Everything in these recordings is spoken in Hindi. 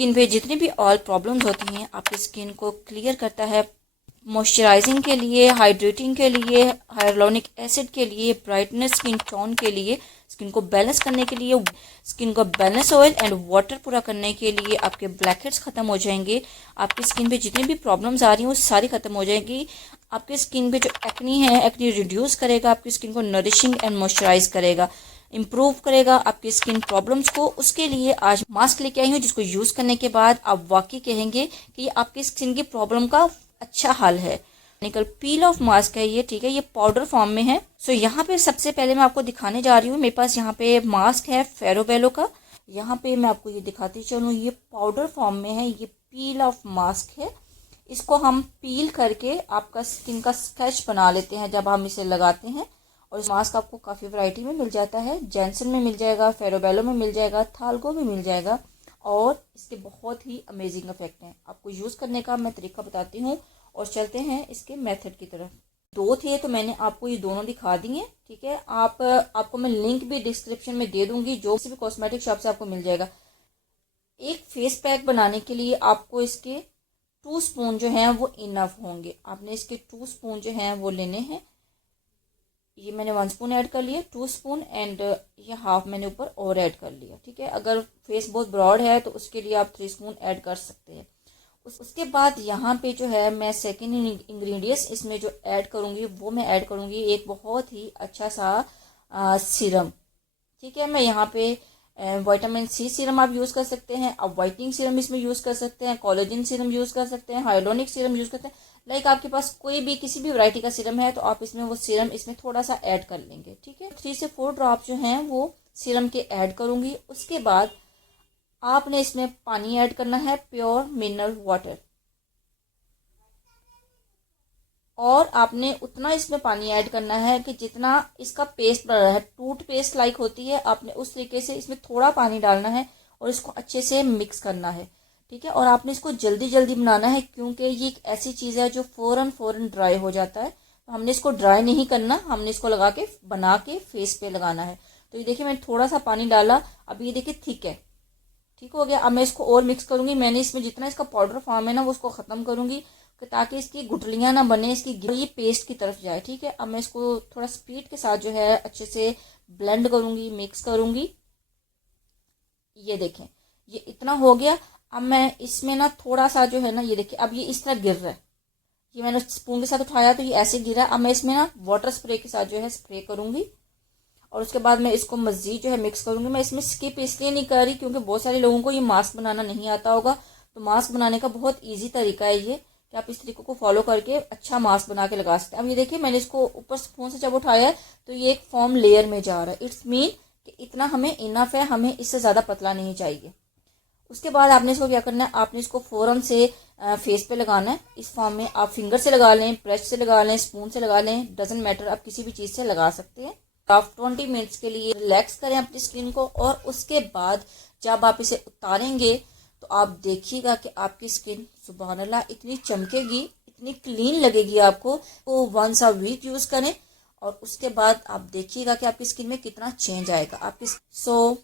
स्किन पे जितनी भी ऑयल प्रॉब्लम्स होती हैं आपकी स्किन को क्लियर करता है। मॉइस्चराइजिंग के लिए, हाइड्रेटिंग के लिए, हाइलुरोनिक एसिड के लिए, ब्राइटनेस, स्किन टोन के लिए, स्किन को बैलेंस करने के लिए, स्किन को बैलेंस ऑयल एंड वाटर पूरा करने के लिए, आपके ब्लैक हेड्स खत्म हो जाएंगे। आपकी स्किन पे जितनी भी प्रॉब्लम्स आ रही हैं वो सारी खत्म हो जाएंगी। आपकी स्किन पे जो एक्नी है, एक्नी रिड्यूस करेगा, आपकी स्किन को नरिशिंग एंड मॉइस्चराइज करेगा, इम्प्रूव करेगा आपकी स्किन प्रॉब्लम्स को। उसके लिए आज मास्क लेके आई हूँ जिसको यूज़ करने के बाद आप वाकई कहेंगे कि आपकी स्किन की प्रॉब्लम का अच्छा हल है। निकल पील ऑफ मास्क है ये, ठीक है, ये पाउडर फॉर्म में है। सो यहाँ पे सबसे पहले मैं आपको दिखाने जा रही हूँ, मेरे पास यहाँ पे मास्क है फेरोबेलो का। यहाँ पे मैं आपको ये दिखाती चलूँ, ये पाउडर फॉर्म में है, ये पील ऑफ मास्क है। इसको हम पील करके आपका स्किन का स्केच बना लेते हैं जब हम इसे लगाते हैं। और इस मास्क आपको काफ़ी वैरायटी में मिल जाता है, जैनसन में मिल जाएगा, फेरोबेलो में मिल जाएगा, थालगो में मिल जाएगा। और इसके बहुत ही अमेजिंग इफेक्ट हैं। आपको यूज़ करने का मैं तरीका बताती हूँ और चलते हैं इसके मेथड की तरफ। दो थे तो मैंने आपको ये दोनों दिखा दिए, ठीक है। आपको मैं लिंक भी डिस्क्रिप्शन में दे दूंगी, जो किसी भी कॉस्मेटिक शॉप से आपको मिल जाएगा। एक फेस पैक बनाने के लिए आपको इसके 2 स्पून जो हैं वो इनफ होंगे। आपने इसके 2 स्पून जो हैं वो लेने हैं। ये मैंने 1 स्पून ऐड कर लिया, 2 स्पून, एंड ये हाफ मैंने ऊपर और ऐड कर लिया, ठीक है। अगर फेस बहुत ब्रॉड है तो उसके लिए आप 3 स्पून ऐड कर सकते हैं। उसके बाद यहाँ पे जो है मैं सेकेंड इंग्रेडिएंट्स इसमें जो ऐड करूँगी वो मैं ऐड करूँगी एक बहुत ही अच्छा सा सीरम, ठीक है। मैं यहाँ पे विटामिन सी सीरम आप यूज़ कर सकते हैं, आप वाइटनिंग सीरम इसमें यूज़ कर सकते हैं, कोलेजन सीरम यूज़ कर सकते हैं, हाइलुरोनिक सीरम यूज़ करते हैं। लाइक आपके पास कोई भी किसी भी वैरायटी का सीरम है तो आप इसमें वो सीरम इसमें थोड़ा सा ऐड कर लेंगे, ठीक है। 3 से 4 ड्रॉप जो हैं वो सीरम के ऐड करूँगी। उसके बाद आपने इसमें पानी ऐड करना है, प्योर मिनरल वाटर, और आपने उतना इसमें पानी ऐड करना है कि जितना इसका पेस्ट बन रहा है, टूथ पेस्ट लाइक होती है, आपने उस तरीके से इसमें थोड़ा पानी डालना है और इसको अच्छे से मिक्स करना है, ठीक है। और आपने इसको जल्दी जल्दी बनाना है क्योंकि ये एक ऐसी चीज़ है जो फ़ौरन ड्राई हो जाता है। तो हमने इसको ड्राई नहीं करना, हमने इसको लगा के बना के फेस पे लगाना है। तो ये देखिए मैंने थोड़ा सा पानी डाला, अब ये देखिए थिक है, ठीक हो गया। अब मैं इसको और मिक्स करूंगी। मैंने इसमें जितना इसका पाउडर फॉर्म है ना वो उसको ख़त्म करूंगी ताकि इसकी गुठलियाँ ना बने, इसकी ये पेस्ट की तरफ जाए, ठीक है। अब मैं इसको थोड़ा स्पीड के साथ जो है अच्छे से ब्लेंड करूंगी, मिक्स करूंगी। ये देखें ये इतना हो गया। अब मैं इसमें ना थोड़ा सा जो है ना, ये देखिए अब ये इस तरह गिर रहा है, ये मैंने स्पून के साथ उठाया तो ये ऐसे गिरा। अब मैं इसमें ना वाटर स्प्रे के साथ जो है स्प्रे करूंगी और उसके बाद मैं इसको मज़ीद जो है मिक्स करूंगी। मैं इसमें स्किप इसलिए नहीं कर रही क्योंकि बहुत सारे लोगों को ये मास्क बनाना नहीं आता होगा। तो मास्क बनाने का बहुत ईजी तरीका है ये कि आप इस तरीके को फॉलो करके अच्छा मास्क बना के लगा सकते हैं। अब ये देखिए मैंने इसको ऊपर स्पून से जब उठाया है तो ये एक फॉर्म लेयर में जा रहा है। इट्स मीन कि इतना हमें इनफ है, हमें इससे ज़्यादा पतला नहीं चाहिए। उसके बाद आपने इसको क्या करना है, आपने इसको फ़ौरन से फेस पे लगाना है। इस फॉर्म में आप फिंगर से लगा लें, ब्रश से लगा लें, स्पून से लगा लें, डजेंट मैटर, आप किसी भी चीज़ से लगा सकते हैं। आप 20 मिनट्स के लिए रिलैक्स करें अपनी स्किन को और उसके बाद जब आप इसे उतारेंगे तो आप देखिएगा कि आपकी स्किन सुभान अल्लाह इतनी चमकेगी, इतनी क्लीन लगेगी आपको। वो 1 वीक यूज़ करें और उसके बाद आप देखिएगा कि आपकी स्किन में कितना चेंज आएगा आपकी।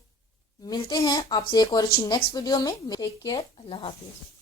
मिलते हैं आपसे एक और अच्छी नेक्स्ट वीडियो में। टेक केयर, अल्लाह हाफिज़।